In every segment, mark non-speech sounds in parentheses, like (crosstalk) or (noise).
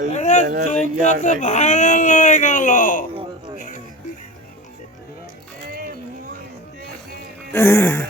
Viral হয়ে গেল। তো (laughs) (laughs)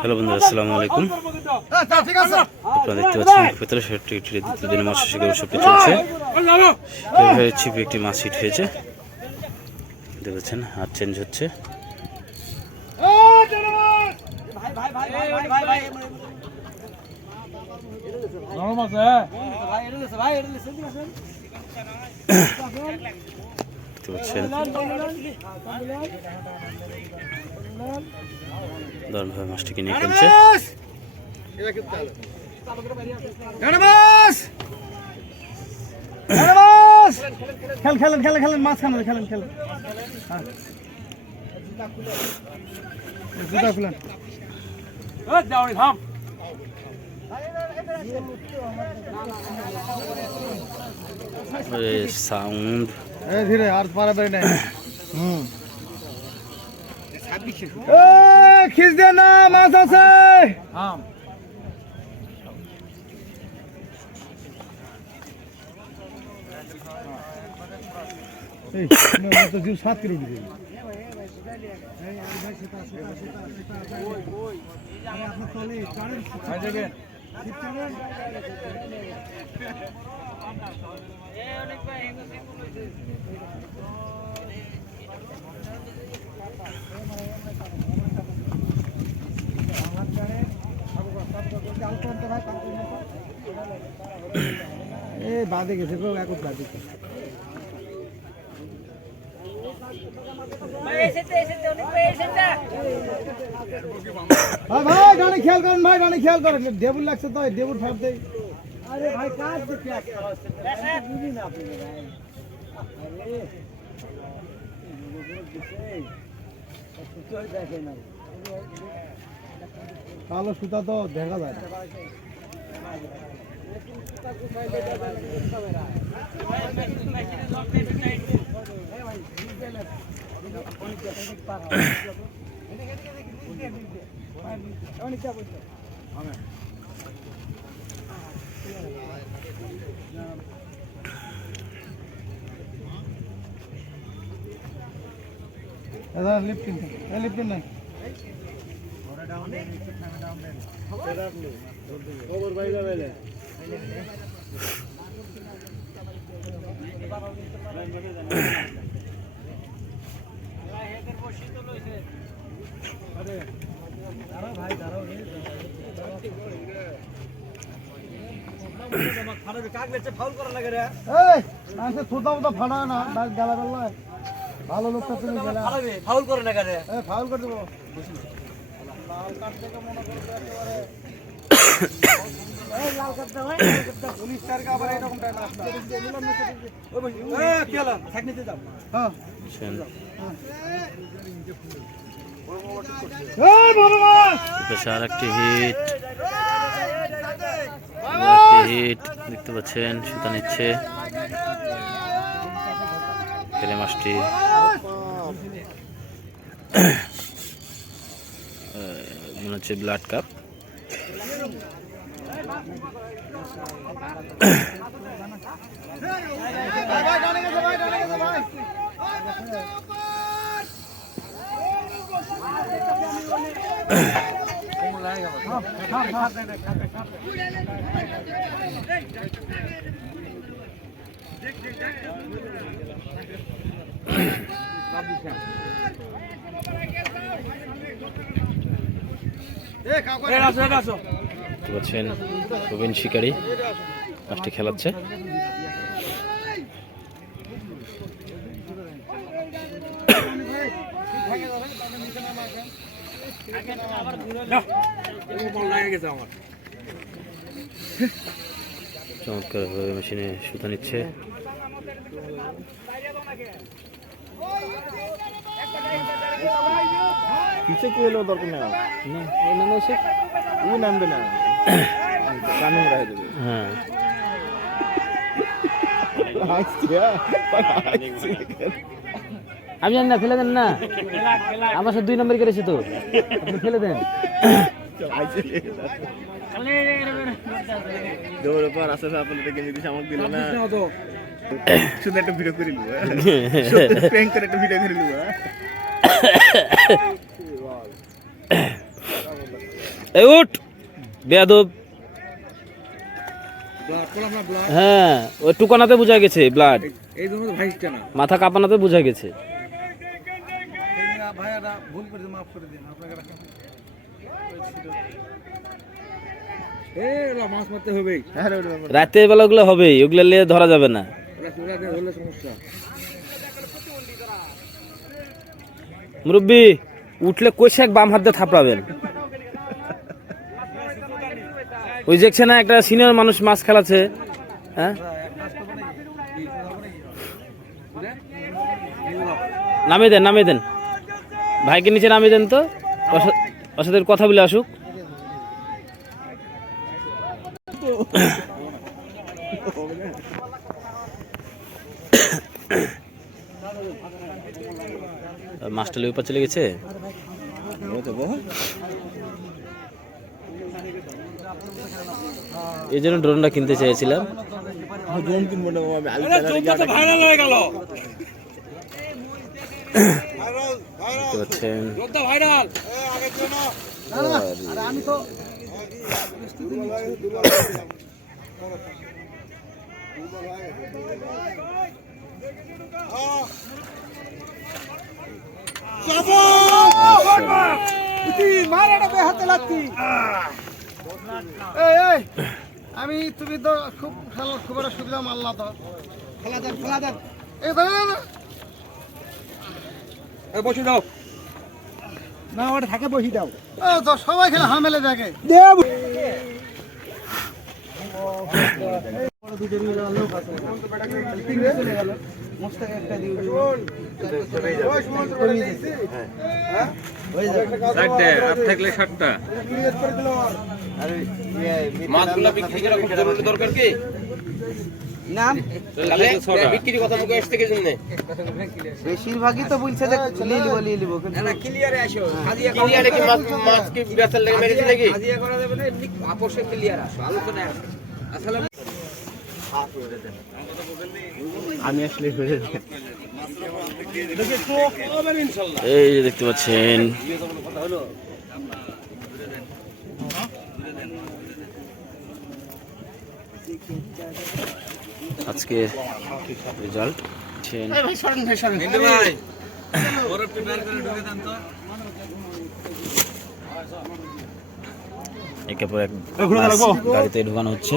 হ্যালো বন্ধুরা, আসসালামু আলাইকুম। আপনারা দেখতে পাচ্ছেন ভেতরে সেটি দ্বিতীয় দিনে মাছ ছিপে একটি মাছ হিট হয়েছে। দেখতে পাচ্ছেন, হাত চেঞ্জ হচ্ছে ভাই ভাই ভাই ভাই ভাই ভাই নরম আছে দারুণভাবে মাছটিকে নিয়ে গণবাস খেল খেলেন খেলেন খেলেন মাছ খান খেলেন খেলেন। হ্যাঁ। জুতা খুলেন। যাওনি থাম। সাউন্ড। ধীরে আর পারাপারি নাই। হুম। খিস দে না মাছ আছে। এই তো কিলো দিবে। এই বাদে গেছে গো একত বাদে হ্যাঁ ভাই গানে খেয়াল করেন ভাই গানে খেয়াল করেন। ডেবুল লাগছে তো ডেবুল ফাপ দেই। আরে ভাই কাজ দেখে বুঝি না আপনি ভাই। আরে কালো সুতা তো দেখা যায় না। লিফটিন লিফটিন নাই এই মানুষের থুতা উতা ভালো লোকটা তুমি ফাউল করে না কেন? ফাউল করে দেবো। পুলিশ টারকে আবার এরকম টাইম আসবে। এ কি হলো থাকনিতে যাও হ্যাঁ। আর একটি হিট। হিট দেখতে পাচ্ছেন সুতা নিচ্ছে। ফেলে মাছটি। মনে হচ্ছে ব্লাড কাপ ভাই ভাই ডানে গেছে ভাই ডানে গেছে ভাই এ কাকু এ আসো এ আসো দেখতে পাচ্ছেন প্রবীণ শিকারী মাছটি খেলাচ্ছে। চমৎকার ভাবে মেশিনে সুতা নিচ্ছে। পিছে কি হলেও দরকার নেই? ও নামবে না। কানুন রায় দেবে। হ্যাঁ। আমি জানি না ফেলে দেন না। আমার সাথে দুই নম্বর করেছে তো। আপনি ফেলে দেন। শুধু একটা ভিডিও প্র্যাঙ্ক করে একটা ভিডিও এই উঠ বেয়াদব। হ্যাঁ ওই টুকানাতে বোঝা গেছে ব্লাড মাথা কাঁপানাতে বোঝা গেছে। ভাইয়ারা ভুল করেছে মাফ করে দিন আপনাকে রাখেন হ্যাঁ। রাতের বেলাগুলো হবেই ওগুলো নিয়ে ধরা যাবে না। মুরব্বী উঠলে এক বাম হাত দিয়ে থাপড়াবেন? ওই দেখছে না একটা সিনিয়র মানুষ মাছ খেলাচ্ছে হ্যাঁ? নামিয়ে দেন নামিয়ে দেন। ভাইকে নিচে নামিয়ে দেন তো। ওর ওর সাথে কথা বলে আসুক। মাস্টার পার চলে গেছে। এই জন্য ড্রোনটা কিনতে চেয়েছিলাম। ড্রোন কিনবো না দেখতে পাচ্ছেন। আমি তুমি তো খুব খেলা খুব একটা সুবিধা মারলা তো। খেলা দেন খেলা দেন। এই। বসে দাও। না ওটা থাকে বসি দাও। তো সবাই খেলে হামেলে দেখে। থাকলে সাতটা। মাছগুলা বিক্রি করা খুব জরুরি দরকার কি? নাম? বিক্রি কথা মুখে আসতে বেশিরভাগই তো বলছে যে লিয়ে লিবো লিয়ে লিবো কিন্তু ক্লিয়ারে আসো। কিলিয়ারে কি মাছ মাছ কি বেচার লেগে মেরেছে নাকি? হাজিয়া করা যাবে না এমনি আপোষে ক্লিয়ার আসো আসো। আমি আসলে এই যে দেখতে পাচ্ছেন। আজকে রেজাল্ট ভাই একে পর এক গাড়িতে ঢুকানো হচ্ছে।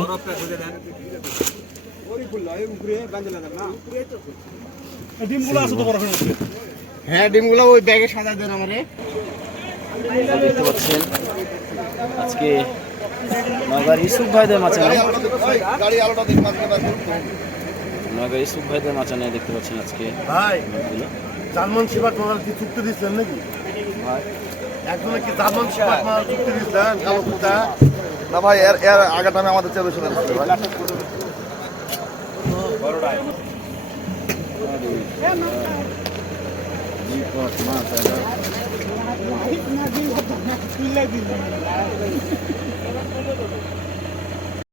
হ্যাঁ ডিমগুলো ওই ব্যাগে সাজা দেন আমারে। দেখতে পাচ্ছেন আজকে নগর ইসুফ ভাইদের করুন তো। নগর ইসুফ ভাইদের মাচানে দেখতে পাচ্ছেন আজকে। ভাই সেবার কি চুক্তি দিচ্ছেন নাকি? একজনে কি চুক্তি দিচ্ছেন কালো কুতা না ভাই এর এর আগের টাইমে আমাদের চেয়ে বেশি দাম ছিল ভাই না